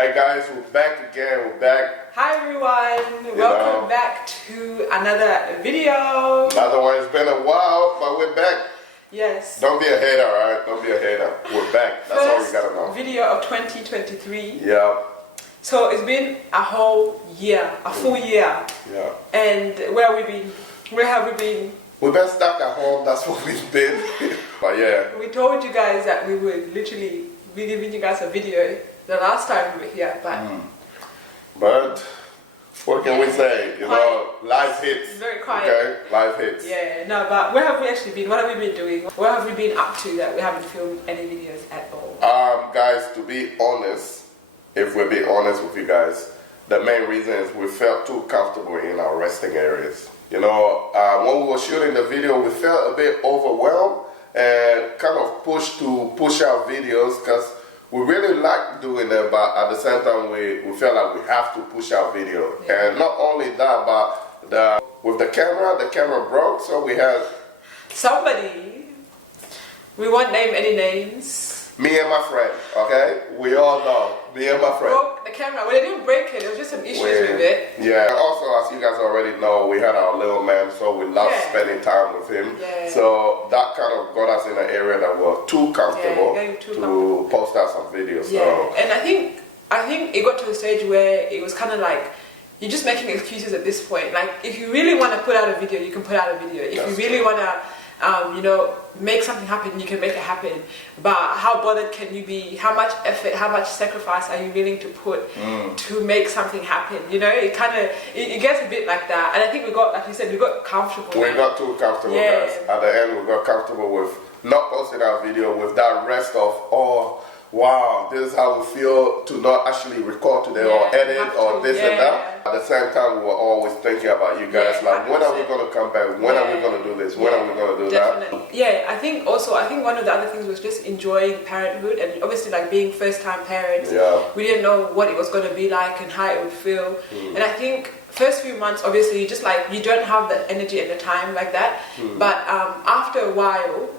Hey guys, we're back again. We're back. Hi everyone, welcome back to another video. Another one. It's been a while, but we're back. Yes. Don't be a hater, alright? Don't be a hater. We're back. That's all you gotta know. Video of 2023. Yeah. So it's been a whole year, a full year. Yeah. And where have we been? Where have we been? We've been stuck at home. That's what we've been. But yeah. We told you guys that we would literally be giving you guys a video the last time we were here, But what can we say? You know, life hits. Very quiet. Okay, life hits. Yeah, no, but where have we actually been? What have we been doing? What have we been up to that we haven't filmed any videos at all? Guys, to be honest, if we're being honest with you guys, the main reason is we felt too comfortable in our resting areas. You know, when we were shooting the video, we felt a bit overwhelmed and kind of pushed to push out videos because we really like doing it, but at the same time we felt like we have to push out video. Yeah. And not only that, but with the camera broke, so we had somebody, we won't name any names. Me and my friend, okay? We all know. Me and my friend. Broke the camera. Well, they didn't break it. There was just some issues with it. Yeah. And also, as you guys already know, we had our little man, so we love spending time with him. Yeah. So that kind of got us in an area that we're too comfortable to post out some videos. Yeah. So. And I think it got to the stage where it was kind of like, you're just making excuses at this point. Like, if you really want to put out a video, you can put out a video. If you really want to, you know, make something happen, you can make it happen. But how bothered can you be? How much effort, how much sacrifice are you willing to put to make something happen? You know, it kind of, it gets a bit like that. And I think we got, like you said, we got comfortable. We got too comfortable, guys. At the end, we got comfortable with not posting our video with that rest of, oh, wow, this is how we feel to not actually record today or edit or this and that. At the same time, we were always thinking about you guys, like, when are we going to come back? When are we going to do this? When are we going to do that? Yeah, I think one of the other things was just enjoying parenthood, and obviously like being first-time parents. Yeah. We didn't know what it was going to be like and how it would feel. And I think first few months, obviously, just like you don't have the energy and the time like that. But after a while,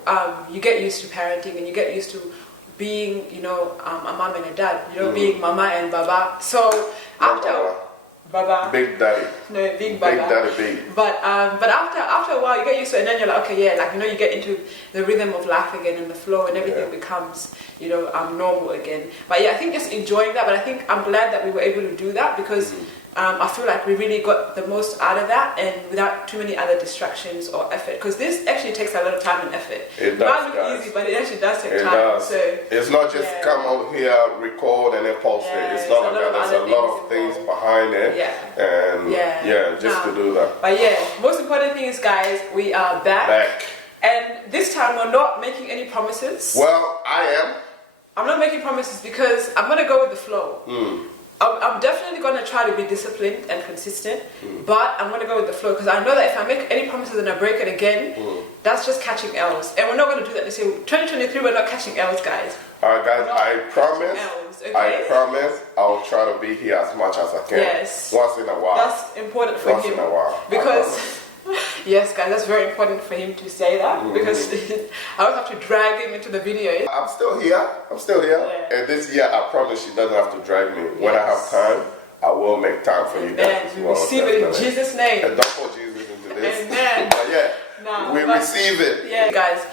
you get used to parenting and you get used to being, you know, a mom and a dad, you know, being mama and baba. So after baba, big daddy, no, big baba, big daddy, big. But after a while, you get used to it, and then you're like, okay, yeah, like, you know, you get into the rhythm of life again and the flow, and everything becomes, you know, normal again. But yeah, I think just enjoying that. But I think I'm glad that we were able to do that because. I feel like we really got the most out of that, and without too many other distractions or effort, because this actually takes a lot of time and effort. It does, might look easy, but it actually does take time. Does. So it's not just come out here, record, and then post it. It's not like that. There's a lot of things behind it, and just to do that. But yeah, most important thing is, guys, we are back. And this time we're not making any promises. Well, I am. I'm not making promises because I'm gonna go with the flow. I'm definitely going to try to be disciplined and consistent, but I'm going to go with the flow because I know that if I make any promises and I break it again, that's just catching L's. And we're not going to do that this year. 2023, we're not catching L's, guys. Alright, guys, I promise I'll try to be here as much as I can. Yes. Once in a while. That's important for him. Once in a while. Because... Yes, guys, that's very important for him to say that because I don't have to drag him into the video. I'm still here. Yeah. And this year, I promise you doesn't have to drag me. When I have time, I will make time for you guys as well. Receive it in Jesus' name. And don't put Jesus into this. Amen. But we receive it. Yeah, guys,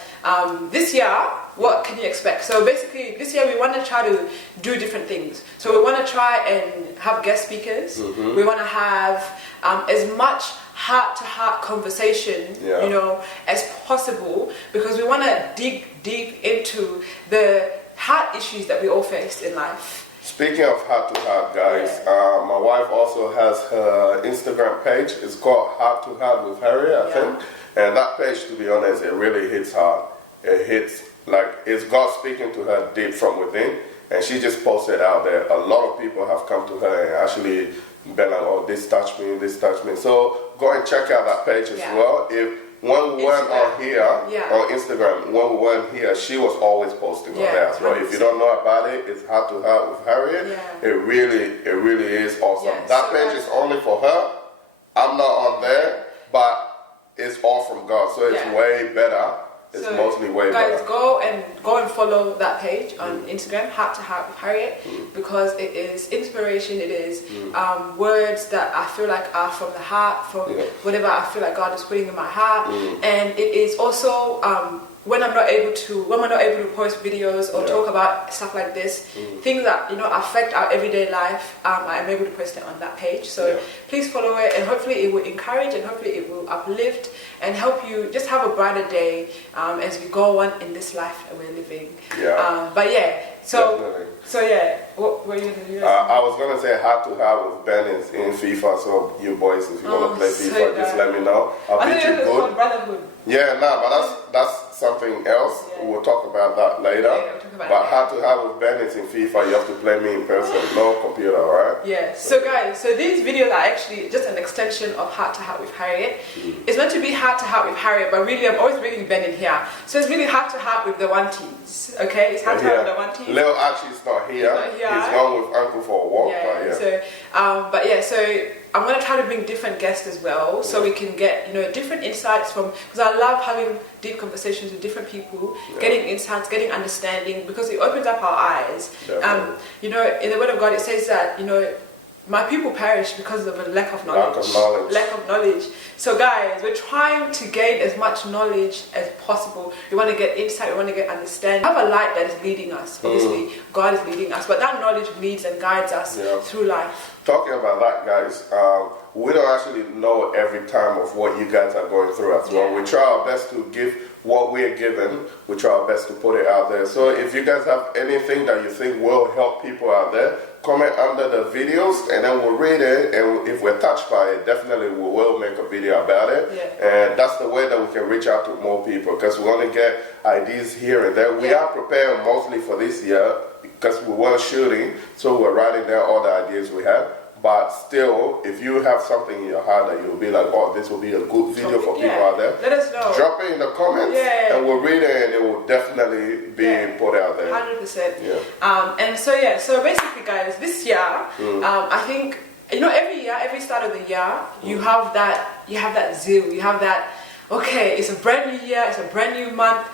this year, what can you expect? So basically, this year we want to try to do different things. So we want to try and have guest speakers. We want to have as much heart-to-heart conversation, you know, as possible, because we want to dig deep into the heart issues that we all face in life. Speaking of heart-to-heart, guys, my wife also has her Instagram page. It's called Heart to Heart with Harry, I think. And that page, to be honest, it really hits hard. It hits, like, it's God speaking to her deep from within. And she just posted out there. A lot of people have come to her and actually been like, oh, this touched me, this touched me. So go and check out that page as well. When we went on here, on Instagram, when we went here, she was always posting on there as well. If you don't know about it, it's Heart to Heart with Harriet. It really is awesome. That page is only for her. I'm not on there, but it's all from God. So it's way better It's mostly way guys, better. go and follow that page on Instagram, Heart to Heart with Harriet, because it is inspiration. It is words that I feel like are from the heart, from whatever I feel like God is putting in my heart, and it is also when I'm not able to post videos or talk about stuff like this, things that affect our everyday life, I am able to post it on that page. So please follow it, and hopefully it will encourage, and hopefully it will uplift and help you just have a brighter day as we go on in this life that we're living. But yeah, what were you gonna do? I was gonna say Heart to Heart with Ben is in FIFA, so you boys, if you wanna play FIFA, just let me know. I'll beat you good. Brotherhood. Yeah, but that's something else. We'll talk about that later. But Heart to Heart with Ben is in FIFA. You have to play me in person, no computer, alright? Yeah. So guys, these videos are actually just an extension of Heart to Heart with Harriet. It's meant to be Heart to Heart with Harriet, but really I'm always bringing Ben in here. So it's really Heart to Heart with the Wanties. Okay, it's Heart to Heart with the Wanties. Lil Archie's not here. He's gone with Uncle for a walk. So I'm going to try to bring different guests as well, so we can get different insights from, because I love having deep conversations with different people, getting insights, getting understanding, because it opens up our eyes. In the Word of God it says that my people perish because of a lack of knowledge. So guys, we're trying to gain as much knowledge as possible. We want to get insight, we want to get understanding. We have a light that is leading us. Obviously, God is leading us, but that knowledge leads and guides us through life. Talking about that, guys, we don't actually know every time of what you guys are going through as well. We try our best to give what we're given. We try our best to put it out there. So if you guys have anything that you think will help people out there, comment under the videos, and then we'll read it, and if we're touched by it, definitely we will make a video about it. And that's the way that we can reach out to more people, because we want to get ideas here and there. We are preparing mostly for this year because we were shooting, so we're writing down all the ideas we have. But still, if you have something in your heart that you'll be like, oh, this will be a good video for people out there, let us know. Drop it in the comments, and we'll read it, and it will definitely be put out there. 100%. So basically, guys, this year, I think every year, every start of the year, you have that zeal, you have that. Okay, it's a brand new year, it's a brand new month.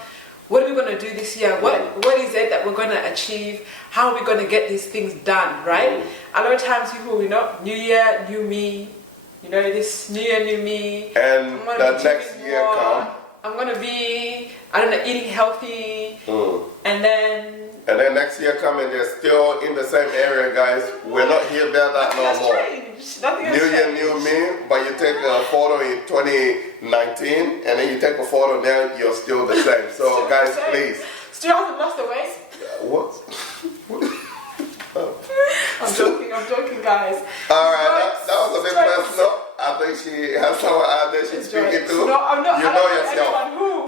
What are we going to do this year? What is it that we're going to achieve? How are we going to get these things done, right? A lot of times people, new year, new me, this new year, new me. And the next year come. I'm going to be, eating healthy. And then next year come and they're still in the same area, guys. We're not here about that no more. New year, new me, but you take a photo in 2019 and then you take a photo now, you're still the same. So guys, please. Still hasn't lost the weight? What? I'm joking, guys. Alright, that was a bit personal. I think she has someone out there she's speaking to. No, I'm not. You know yourself.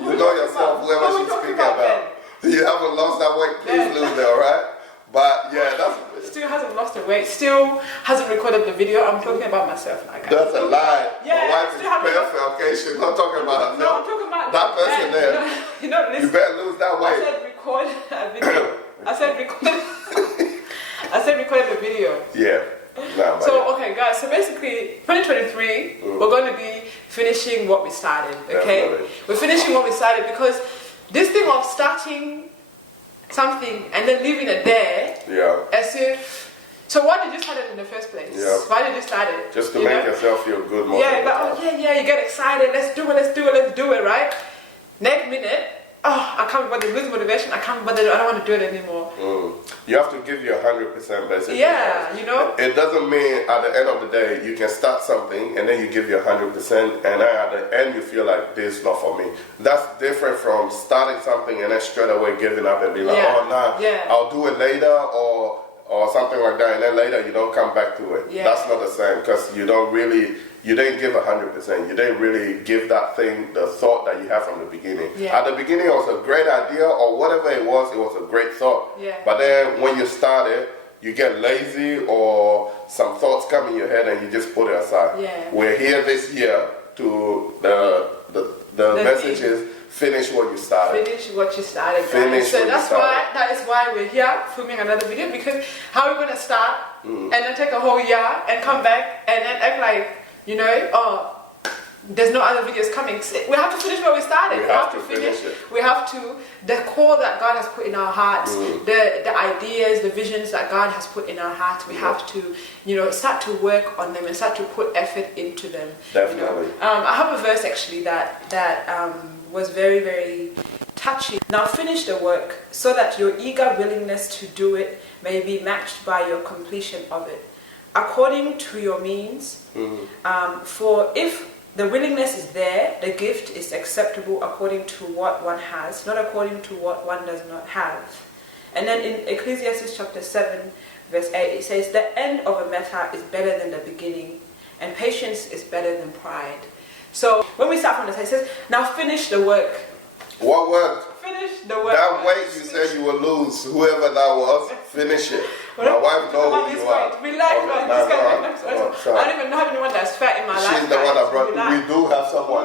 You know yourself, whoever she's speaking about. You haven't lost that weight, please lose it, alright? But yeah, still hasn't lost the weight, still hasn't recorded the video. I'm talking about myself now, guys. That's a lie. Yeah, my wife is perfect, okay? She's not talking about herself. No, I'm talking about that person there. Listen, you better lose that weight. I said record a video. I said record the video. Yeah. Okay, guys, so basically 2023 we're going to be finishing what we started, okay? Definitely. We're finishing what we started, because this thing of starting something and then leaving it there, as if, so why did you start it in the first place? Why did you start it? Just to make yourself feel good most of the time. You get excited, let's do it, right? Next minute, I can't bother, lose motivation, I don't want to do it anymore. You have to give you 100% basically. It doesn't mean at the end of the day you can start something and then you give you 100% and then at the end you feel like this is not for me. That's different from starting something and then straight away giving up and be like, I'll do it later or something like that, and then later you don't come back to it. That's not the same, because you didn't give 100%. You didn't really give that thing the thought that you had from the beginning. At the beginning, it was a great idea, or whatever it was a great thought. But then when you start it, you get lazy, or some thoughts come in your head, and you just put it aside. We're here this year to the message is finish what you started. Finish what you started, guys. That is why we're here filming another video, because how are we going to start and then take a whole year and come back and then act like, there's no other videos coming. We have to finish where we started. We have to finish it. We have to, the core that God has put in our hearts, the ideas, the visions that God has put in our hearts, we have to, start to work on them and start to put effort into them. Definitely. I have a verse actually that was very, very touching. Now finish the work so that your eager willingness to do it may be matched by your completion of it, according to your means. For if the willingness is there, the gift is acceptable according to what one has, not according to what one does not have. And then in Ecclesiastes chapter 7, verse 8, it says, the end of a matter is better than the beginning, and patience is better than pride. So when we start from this, it says, now finish the work. What work? Finish the work. That weight you said you will lose, whoever that was, finish it. My wife knows who you are. Relax, I don't even have anyone that's fat in my life. She's the one that brought. We do have someone.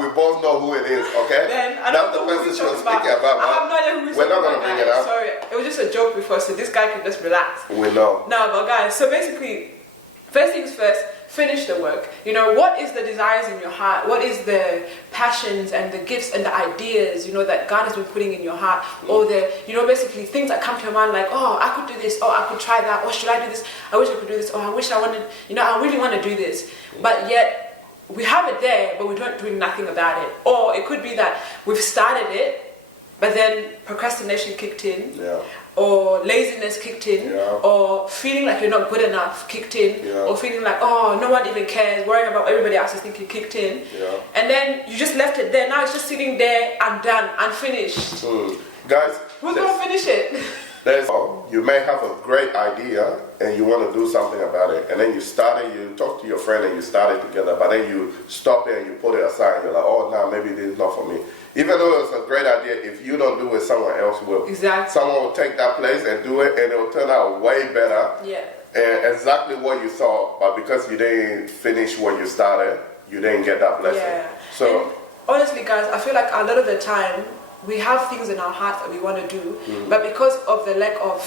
We both know who it is. Okay. Then that's the person she was speaking about. I have no idea who we're not gonna bring it up. Sorry, it was just a joke before, so this guy can just relax. We know. No, but guys, so basically, first things first. Finish the work. What is the desires in your heart? What is the passions and the gifts and the ideas, that God has been putting in your heart? Or the, basically things that come to your mind like, oh, I could do this, or I could try that, or should I do this? I wish I could do this, or I wish I wanted, I really want to do this. But yet, we have it there, but we're not doing nothing about it. Or it could be that we've started it, but then procrastination kicked in. Yeah. Or laziness kicked in, or feeling like you're not good enough kicked in, or feeling like, oh, no one even cares, worrying about what everybody else is thinking kicked in. And then you just left it there. Now it's just sitting there undone, unfinished. Guys, who's going to finish it? You may have a great idea and you want to do something about it, and then you talk to your friend and you start it together, but then you stop it and you put it aside and you're like, oh, no, maybe this is not for me. Even though it's a great idea, if you don't do it, someone else will. Exactly. Someone will take that place and do it, and it will turn out way better. Yeah. And exactly what you thought, but because you didn't finish what you started, you didn't get that blessing. Yeah. So, and honestly, guys, I feel like a lot of the time we have things in our heart that we want to do, but because of the lack of,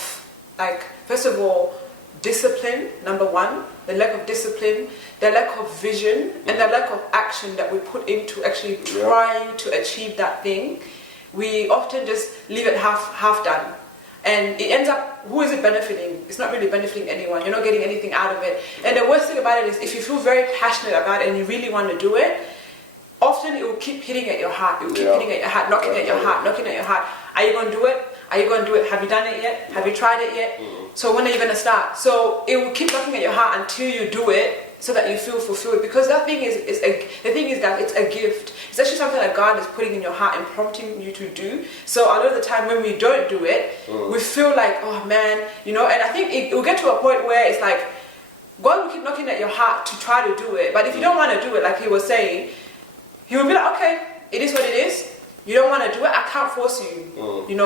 first of all, discipline, number one, the lack of discipline, the lack of vision, and the lack of action that we put into actually trying to achieve that thing, we often just leave it half done. And it ends up, who is it benefiting? It's not really benefiting anyone. You're not getting anything out of it. And the worst thing about it is, if you feel very passionate about it and you really want to do it, often it will keep hitting at your heart. It will keep hitting at your heart, knocking at your heart, knocking at your heart. Are you going to do it? Are you going to do it? Have you done it yet? Have you tried it yet? So when are you going to start? So it will keep knocking at your heart until you do it, so that you feel fulfilled. Because that thing is the thing is that it's a gift. It's actually something that God is putting in your heart and prompting you to do. So a lot of the time when we don't do it, we feel like, oh man, and I think it will get to a point where it's like, God will keep knocking at your heart to try to do it. But if you don't want to do it, like he was saying, he will be like, okay, it is what it is. You don't want to do it, I can't force you.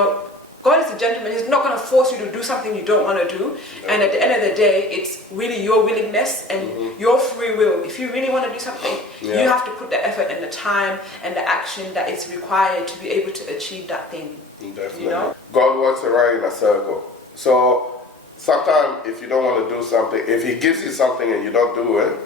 God is a gentleman. He's not going to force you to do something you don't want to do. And at the end of the day, it's really your willingness and your free will. If you really want to do something, you have to put the effort and the time and the action that is required to be able to achieve that thing. Definitely. God works around in a circle. So sometimes if you don't want to do something, if he gives you something and you don't do it,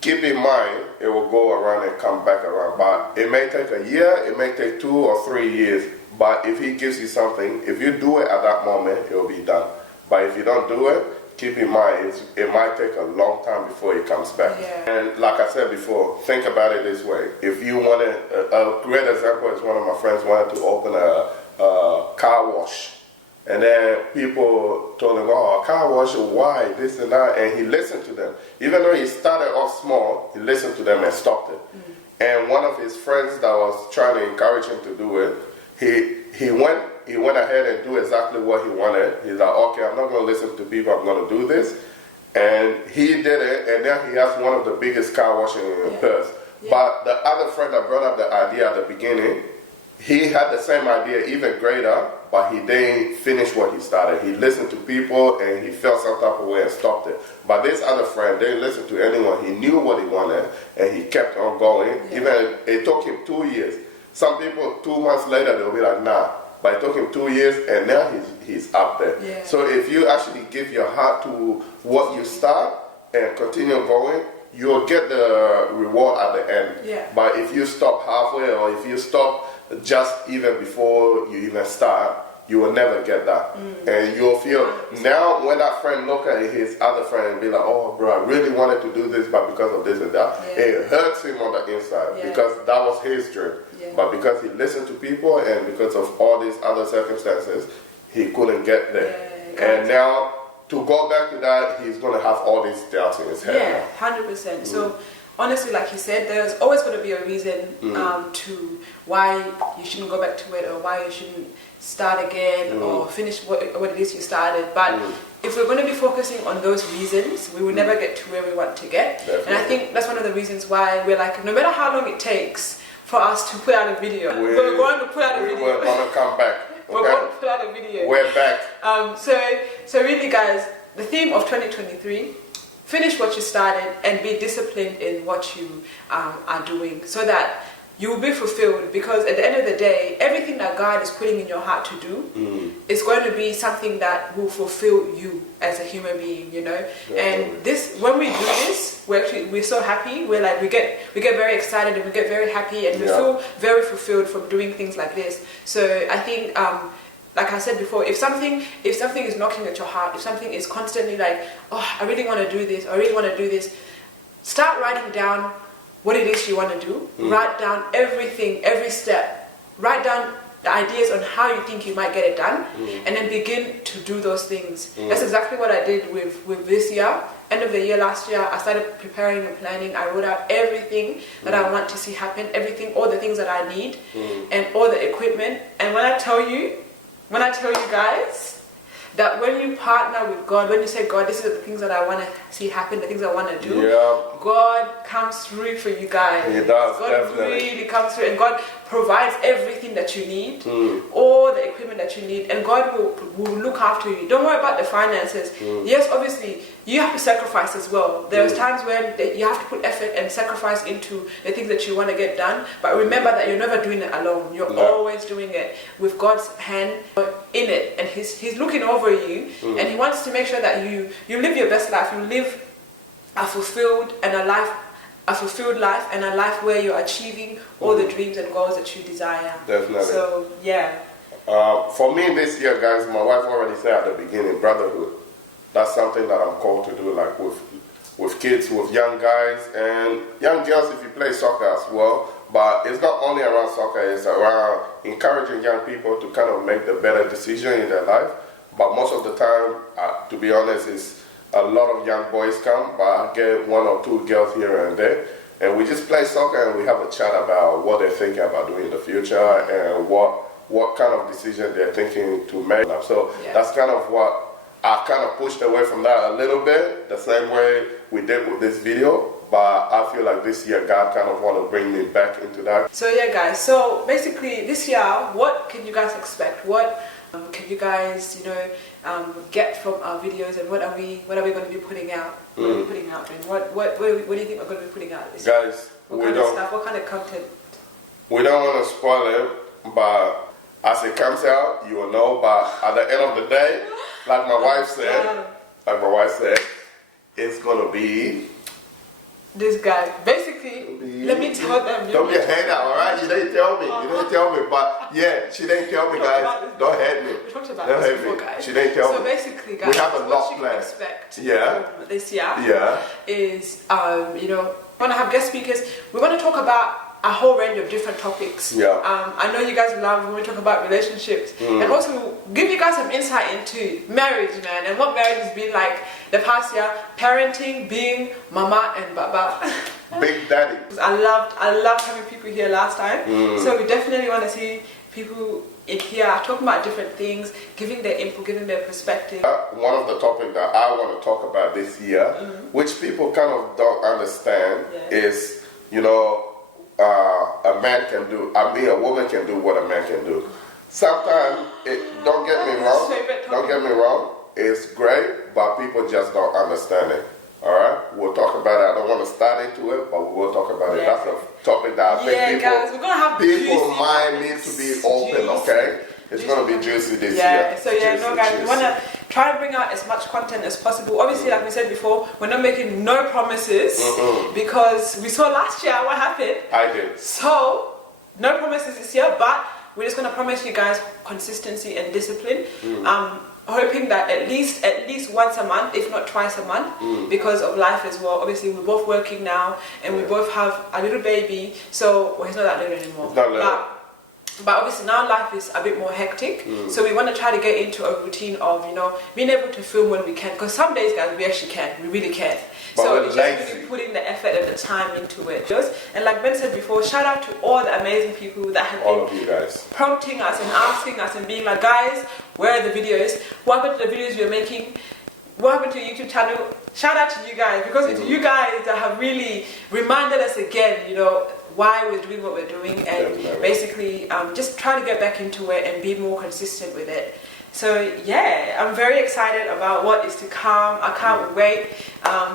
keep in mind it will go around and come back around. But it may take a year, it may take 2 or 3 years. But if he gives you something, if you do it at that moment, it will be done. But if you don't do it, keep in mind it might take a long time before it comes back. Yeah. And like I said before, think about it this way. If you wanted, a great example is one of my friends wanted to open a car wash. And then people told him, oh, a car wash, why, this and that. And he listened to them. Even though he started off small, he listened to them and stopped it. And one of his friends that was trying to encourage him to do it, he went ahead and do exactly what he wanted. He's like, okay, I'm not going to listen to people, I'm going to do this. And he did it, and then he has one of the biggest car washing in Perth. But the other friend that brought up the idea at the beginning, he had the same idea, even greater, but he didn't finish what he started. He listened to people and he felt some type of way and stopped it. But this other friend didn't listen to anyone. He knew what he wanted and he kept on going. Even it took him 2 years. Some people 2 months later they'll be like, nah. But it took him 2 years and now he's up there. So if you actually give your heart to what you start and continue going, you'll get the reward at the end. Yeah. But if you stop halfway, or if you stop just even before you even start, you will never get that. And you'll feel, now when that friend look at his other friend and be like, oh bro, I really wanted to do this, but because of this and that, it hurts him on the inside because that was his dream. But because he listened to people and because of all these other circumstances, he couldn't get there. And now to go back to that, he's going to have all these doubts in his head. Yeah, 100%. So honestly, like you said, there's always going to be a reason to why you shouldn't go back to it, or why you shouldn't start again or finish what it is you started. But if we're going to be focusing on those reasons, we will never get to where we want to get. Definitely. And I think that's one of the reasons why we're like, no matter how long it takes for us to put out a video, we're going to put out a video. We're going to come back. We're going to put out a video. We're back. So really, guys, the theme of 2023, finish what you started and be disciplined in what you are doing, so that you will be fulfilled. Because at the end of the day, everything that God is putting in your heart to do is going to be something that will fulfill you as a human being, you know. And this, when we do this, we're so happy. We're like, we get very excited and we get very happy and we feel very fulfilled from doing things like this. So I think, like I said before, if something is knocking at your heart, if something is constantly like, oh, I really want to do this, I really want to do this, start writing down what it is you want to do. Write down everything, every step. Write down the ideas on how you think you might get it done, and then begin to do those things. That's exactly what I did with this year. End of the year last year, I started preparing and planning. I wrote out everything that I want to see happen, everything, all the things that I need, and all the equipment. And when I tell you guys, that when you partner with God, when you say, God, this is the things that I want to see happen, the things I want to do, God comes through for you guys. He does, God definitely. really comes through, and God provides everything that you need, all the equipment that you need, and God will look after you. Don't worry about the finances. Yes, obviously, you have to sacrifice as well. There's times when you have to put effort and sacrifice into the things that you want to get done, but remember that you're never doing it alone. You're always doing it with God's hand in it, and He's looking over you, and He wants to make sure that you live your best life. You live a fulfilled life, and a life where you're achieving all the dreams and goals that you desire. Definitely. So yeah. For me this year, guys, my wife already said at the beginning, brotherhood. That's something that I'm called to do, like with kids, with young guys and young girls if you play soccer as well. But it's not only around soccer, it's around encouraging young people to kind of make the better decision in their life. But most of the time, to be honest, it's a lot of young boys come, but I get one or two girls here and there. And we just play soccer and we have a chat about what they're thinking about doing in the future and what kind of decision they're thinking to make. So that's kind of what I kind of pushed away from that a little bit, the same way we did with this video. But I feel like this year God kind of want to bring me back into that. So yeah, guys. So basically, this year, what can you guys expect? What can you guys, get from our videos, and what are we going to be putting out? What are we putting out? And what do you think we're going to be putting out this year? Guys, what kind of stuff? What kind of content? We don't want to spoil it, but as it comes out, you will know. But at the end of the day, like my wife said, it's gonna be. This guy, basically, let me tell them. Don't be a hater, alright? You didn't tell me. But yeah, she didn't tell me, guys. Don't hate me. We talked about this before, guys. She didn't tell me. So basically, guys, we have a lot what you can expect this year is, we want to have guest speakers. We want to talk about a whole range of different topics. I know you guys love when we talk about relationships, and also give you guys some insight into marriage, man, and what marriage has been like the past year, parenting, being mama and baba. Big daddy. I loved having people here last time, so we definitely want to see people in here talking about different things, giving their input, giving their perspective. One of the topics that I want to talk about this year, which people kind of don't understand, is, a man can do, a woman can do what a man can do. Sometimes, don't get me wrong, it's great, but people just don't understand it. Alright? We'll talk about it. I don't want to start into it, but we will talk about it. That's a topic that I think people's mind needs to be open, okay? It's going to be juicy this year. So guys, we want to try and bring out as much content as possible. Obviously, like we said before, we're not making no promises because we saw last year what happened. I did. So, no promises this year, but we're just going to promise you guys consistency and discipline. Hoping that at least once a month, if not twice a month, because of life as well. Obviously, we're both working now, and we both have a little baby, so well, he's not that little anymore. It's not little. But obviously now life is a bit more hectic, so we want to try to get into a routine of, you know, being able to film when we can, because some days, guys, we actually can, we really can. But so it's just really putting the effort and the time into it. And like Ben said before, shout out to all the amazing people that have all of you guys prompting us and asking us and being like, guys, where are the videos? What happened to the videos we're making? What happened to your YouTube channel? Shout out to you guys, because it's you guys that have really reminded us again, you know, why we're doing what we're doing, and basically just try to get back into it and be more consistent with it. So yeah, I'm very excited about what is to come. I can't wait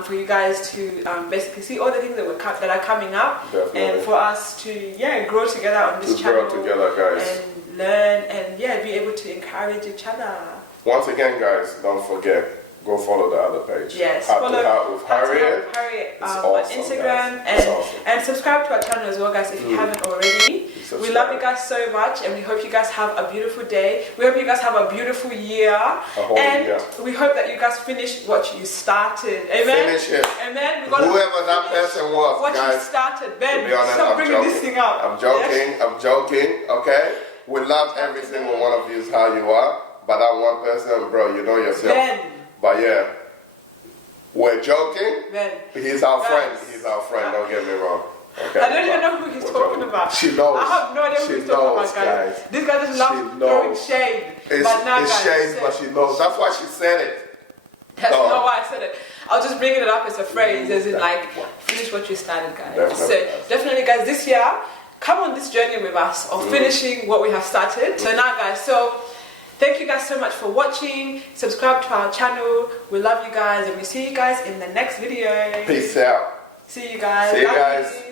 for you guys to basically see all the things that are coming up. Definitely. And for us to grow together on this channel, grow together, guys, and learn and be able to encourage each other. Once again, guys, don't forget, go follow the other page. Yes, follow with Harriet. On awesome, Instagram, awesome. and subscribe to our channel as well, guys, if you haven't already. We love you guys so much, and we hope you guys have a beautiful day. We hope you guys have a beautiful year, we hope that you guys finish what you started. Amen. Finish it. Amen. Whoever that person was, what guys. you started. Ben, honest, stop bringing this thing up. I'm joking. Yes? I'm joking. Okay. We love every single one of you is how you are, but that one person, bro, you know yourself. Ben. But yeah, we're joking. Ben. He's our friend. He's our friend. Don't get me wrong. Okay. I don't even know who he's talking about. She knows. I have no idea who he's talking about, guys. This guy just loves throwing shade. It's shade, but she knows. That's why she said it. That's not why I said it. I was just bringing it up as a phrase, as in like, finish what you started, guys. Definitely, guys, this year, come on this journey with us of finishing what we have started. So now, guys, thank you guys so much for watching. Subscribe to our channel. We love you guys, and we see you guys in the next video. Peace out. See you guys. See you guys.